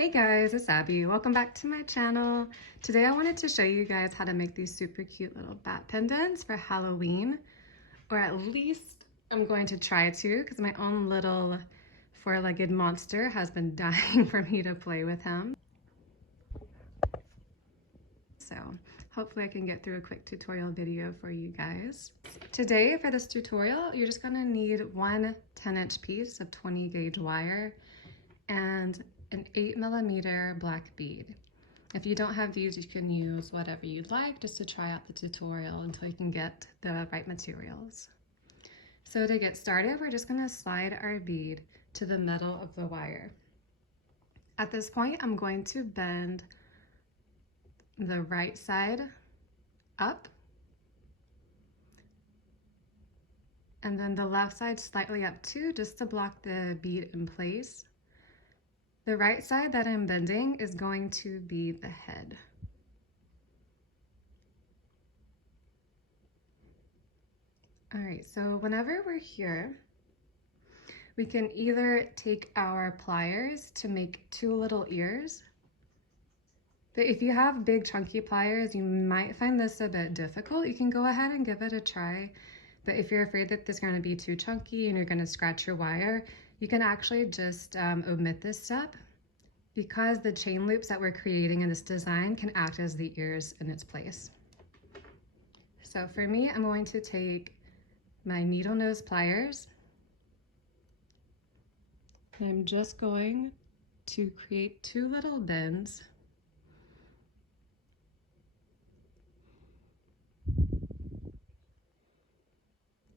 Hey guys, it's Abby. Welcome back to my channel. Today I wanted to show you guys how to make these super cute little bat pendants for Halloween, or at least I'm going to try to because my own little four-legged monster has been dying for me to play with him. So hopefully I can get through a quick tutorial video for you guys. Today for this tutorial, you're just gonna need one 10-inch piece of 20 gauge wire and an 8mm black bead. If you don't have these, you can use whatever you'd like just to try out the tutorial until you can get the right materials. So to get started, we're just gonna slide our bead to the middle of the wire. At this point, I'm going to bend the right side up and then the left side slightly up too, just to block the bead in place. The right side that I'm bending is going to be the head. All right, so whenever we're here, we can either take our pliers to make two little ears. But if you have big chunky pliers, you might find this a bit difficult. You can go ahead and give it a try. But if you're afraid that this is going to be too chunky and you're going to scratch your wire, you can actually just omit this step, because the chain loops that we're creating in this design can act as the ears in its place. So for me, I'm going to take my needle nose pliers and I'm just going to create two little bends.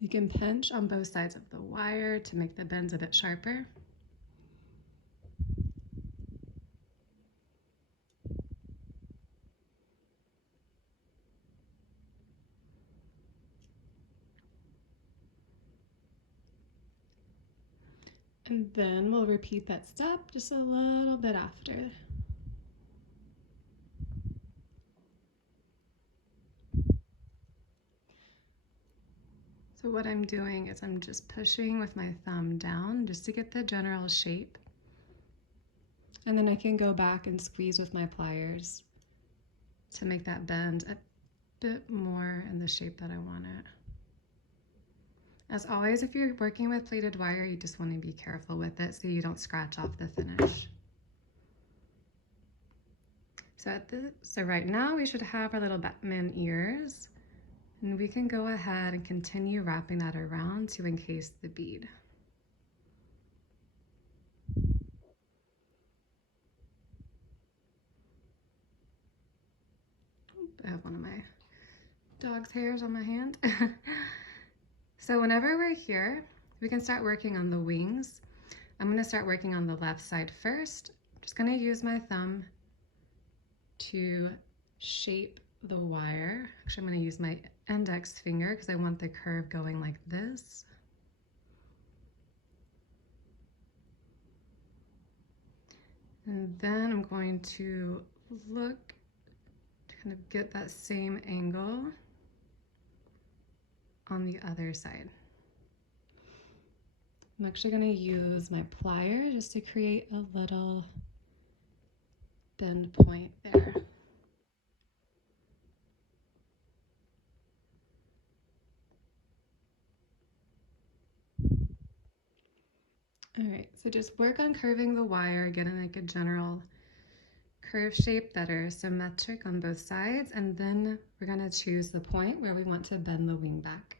You can pinch on both sides of the wire to make the bends a bit sharper. And then we'll repeat that step just a little bit after. So what I'm doing is I'm just pushing with my thumb down just to get the general shape. And then I can go back and squeeze with my pliers to make that bend a bit more in the shape that I want it. As always, if you're working with plaited wire, you just want to be careful with it so you don't scratch off the finish. So right now we should have our little Batman ears, and we can go ahead and continue wrapping that around to encase the bead. I have one of my dog's hairs on my hand. So whenever we're here, we can start working on the wings. I'm going to start working on the left side first. I'm just going to use my thumb to shape the wire. Actually, I'm going to use my index finger because I want the curve going like this. And then I'm going to look to kind of get that same angle on the other side. I'm actually going to use my pliers just to create a little bend point there. All right, so just work on curving the wire, getting like a general curve shape that are symmetric on both sides, and then we're going to choose the point where we want to bend the wing back.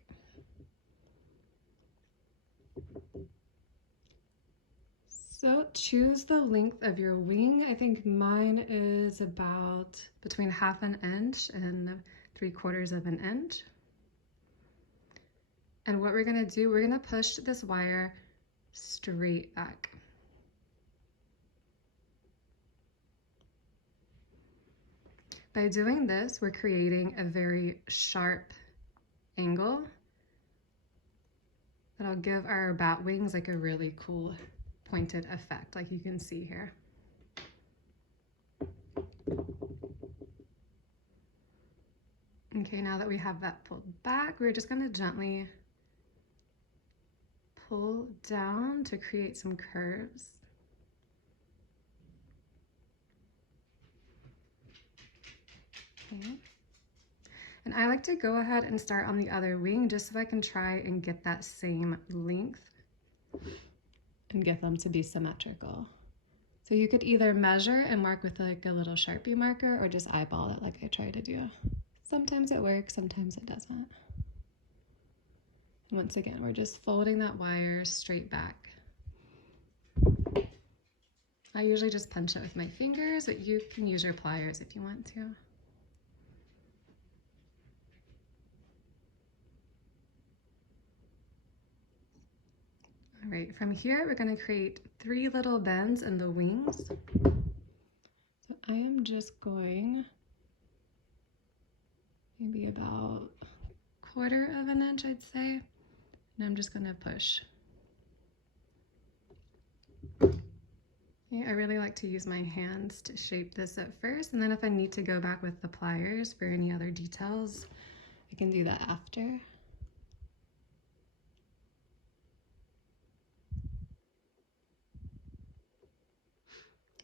So choose the length of your wing. I think mine is about between 1/2 inch and 3/4 of an inch. And what we're going to do, we're going to push this wire straight back. By doing this, we're creating a very sharp angle that'll give our bat wings like a really cool pointed effect, like you can see here. Okay, now that we have that pulled back, we're just going to gently pull down to create some curves. Okay. And I like to go ahead and start on the other wing just so I can try and get that same length and get them to be symmetrical. So you could either measure and mark with like a little Sharpie marker or just eyeball it like I try to do. Sometimes it works, sometimes it doesn't. Once again, we're just folding that wire straight back. I usually just punch it with my fingers, but you can use your pliers if you want to. All right, from here, we're going to create 3 little bends in the wings. So I am just going maybe about 1/4 of an inch, I'd say. And I'm just going to push. Okay, I really like to use my hands to shape this at first, and then if I need to go back with the pliers for any other details, I can do that after.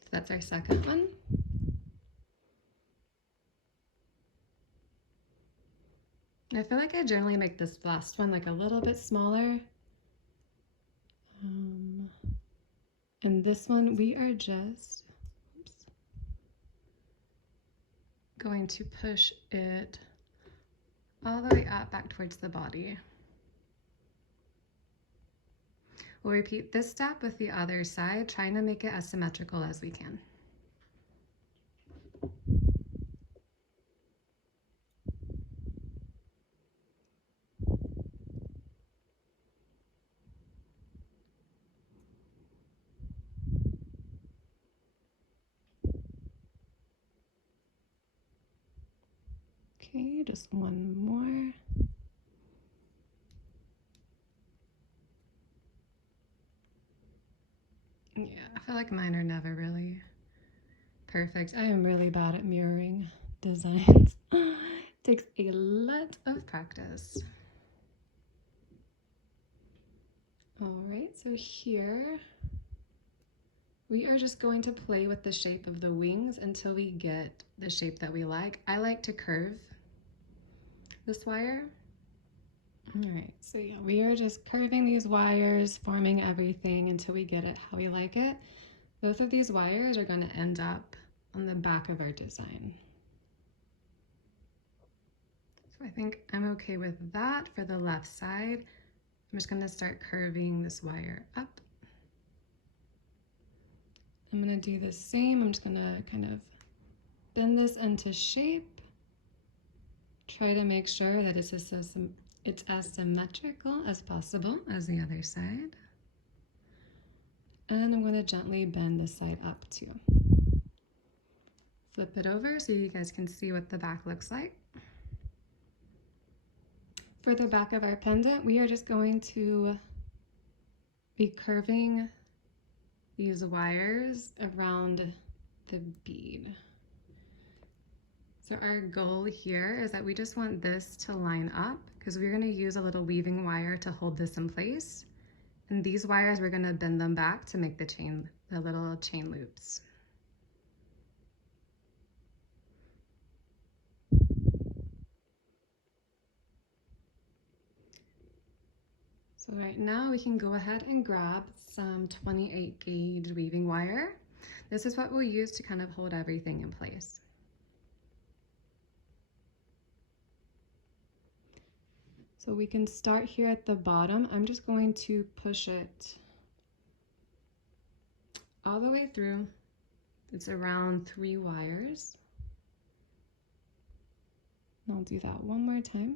So that's our second one. I feel like I generally make this last one like a little bit smaller. And this one we are just going to push it all the way up back towards the body. We'll repeat this step with the other side, trying to make it as symmetrical as we can. Okay, just one more. Yeah, I feel like mine are never really perfect. I am really bad at mirroring designs. It takes a lot of practice. All right, so here we are just going to play with the shape of the wings until we get the shape that we like. I like to curve this wire. All right, so yeah, we are just curving these wires, forming everything until we get it how we like it. Both of these wires are going to end up on the back of our design. So I think I'm okay with that for the left side. I'm just going to start curving this wire up. I'm going to do the same. I'm just going to kind of bend this into shape. Try to make sure that it's as symmetrical as possible as the other side. And I'm going to gently bend this side up too. Flip it over so you guys can see what the back looks like. For the back of our pendant, we are just going to be curving these wires around the bead. So our goal here is that we just want this to line up because we're going to use a little weaving wire to hold this in place. And these wires, we're going to bend them back to make the little chain loops. So right now we can go ahead and grab some 28 gauge weaving wire. This is what we'll use to kind of hold everything in place. So we can start here at the bottom. I'm just going to push it all the way through. It's around 3 wires. And I'll do that one more time.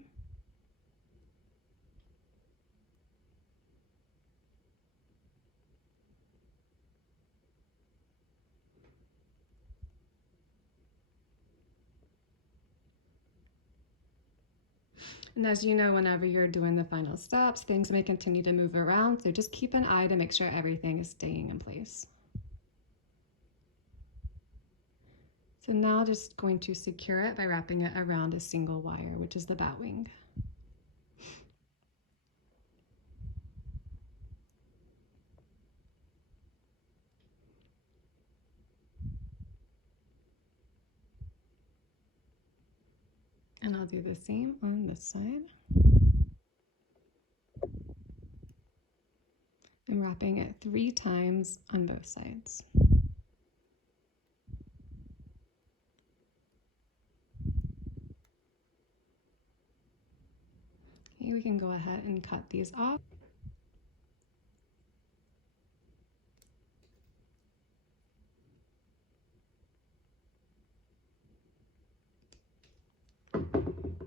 And as you know, whenever you're doing the final steps, things may continue to move around, so just keep an eye to make sure everything is staying in place. So now just going to secure it by wrapping it around a single wire, which is the bat wing. And I'll do the same on this side. I'm wrapping it 3 times on both sides. Okay, we can go ahead and cut these off.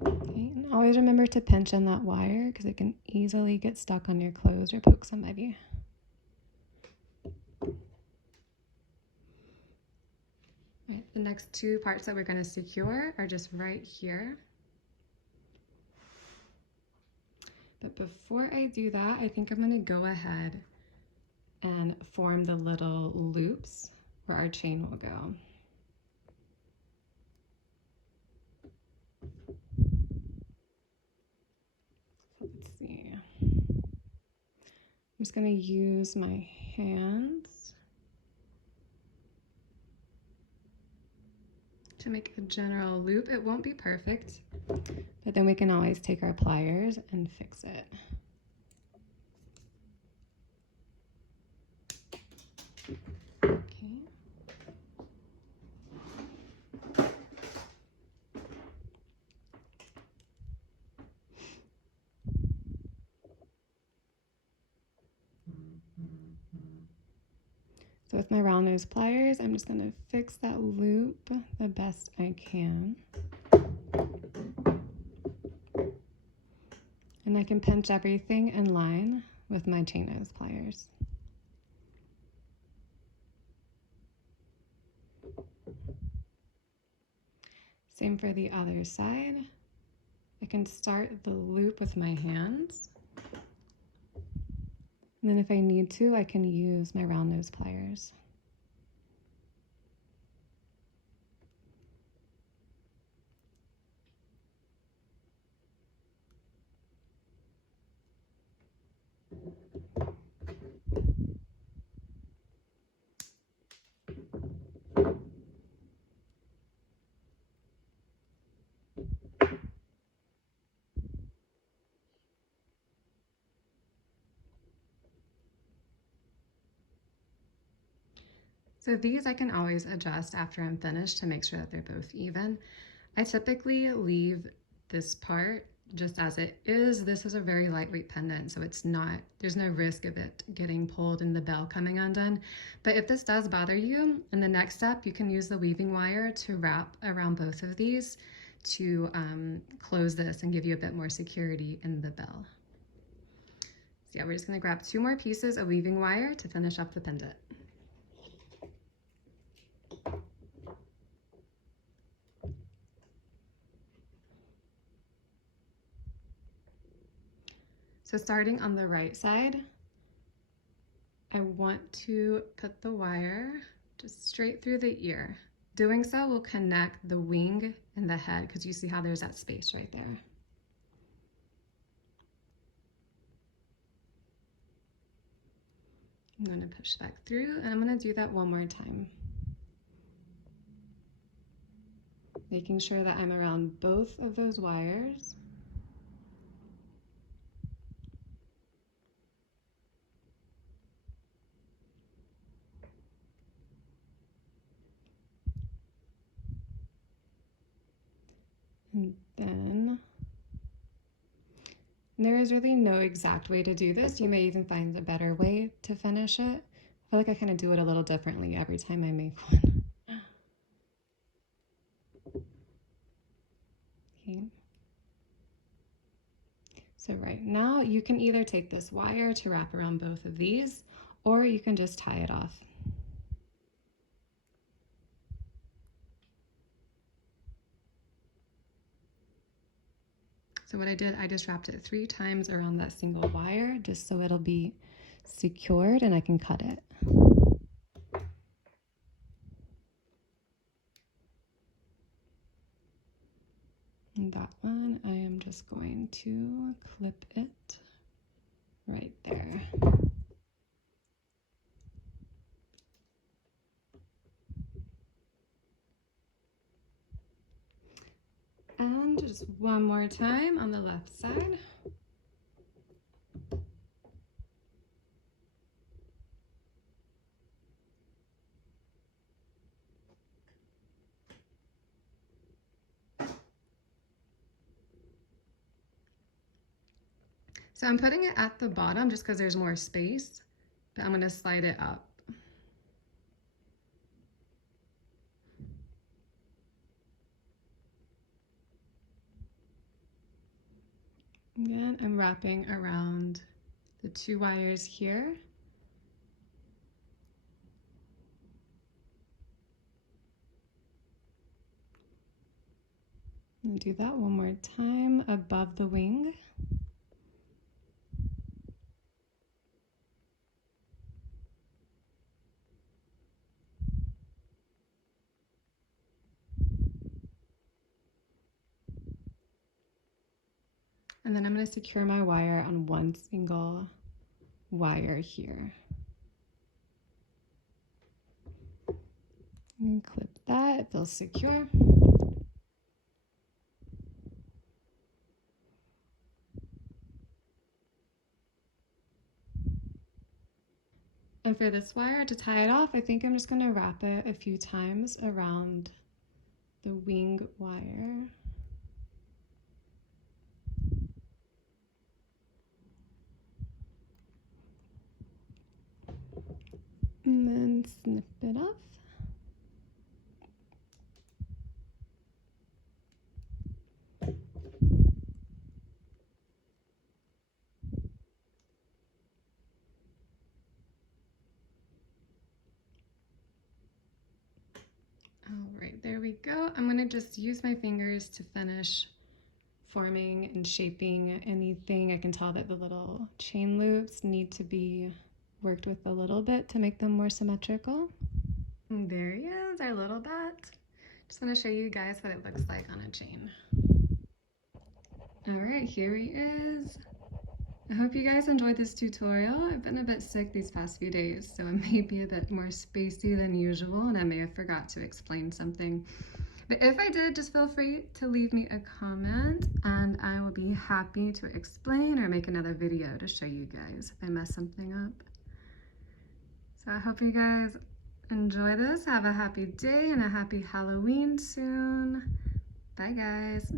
Okay, and always remember to pinch on that wire because it can easily get stuck on your clothes or poke somebody. Right, the next 2 parts that we're going to secure are just right here. But before I do that, I think I'm going to go ahead and form the little loops where our chain will go. So let's see. I'm just going to use my hands to make a general loop. It won't be perfect, but then we can always take our pliers and fix it. Okay. So with my round nose pliers, I'm just going to fix that loop the best I can. And I can pinch everything in line with my chain nose pliers. Same for the other side. I can start the loop with my hands. And then if I need to, I can use my round nose pliers. So these I can always adjust after I'm finished to make sure that they're both even. I typically leave this part just as it is. This is a very lightweight pendant, so there's no risk of it getting pulled and the bell coming undone. But if this does bother you, in the next step, you can use the weaving wire to wrap around both of these to close this and give you a bit more security in the bell. So yeah, we're just gonna grab 2 more pieces of weaving wire to finish up the pendant. So starting on the right side, I want to put the wire just straight through the ear. Doing so will connect the wing and the head because you see how there's that space right there. I'm going to push back through and I'm going to do that one more time. Making sure that I'm around both of those wires. And then there is really no exact way to do this. You may even find a better way to finish it. I feel like I kind of do it a little differently every time I make one. Okay. So right now you can either take this wire to wrap around both of these, or you can just tie it off. So what I did, I just wrapped it 3 times around that single wire just so it'll be secured and I can cut it. And that one, I am just going to clip it right there. And just one more time on the left side. So I'm putting it at the bottom just because there's more space, but I'm going to slide it up. Again, I'm wrapping around the 2 wires here. And do that one more time above the wing. And then I'm going to secure my wire on one single wire here. And clip that, it feels secure. And for this wire, to tie it off, I think I'm just going to wrap it a few times around the wing wire. And then snip it off. All right, there we go. I'm going to just use my fingers to finish forming and shaping anything. I can tell that the little chain loops need to be worked with a little bit to make them more symmetrical. And there he is, our little bat. Just want to show you guys what it looks like on a chain. All right, here he is. I hope you guys enjoyed this tutorial. I've been a bit sick these past few days, so it may be a bit more spacey than usual, and I may have forgot to explain something. But if I did, just feel free to leave me a comment, and I will be happy to explain or make another video to show you guys if I mess something up. So I hope you guys enjoy this. Have a happy day and a happy Halloween soon. Bye, guys.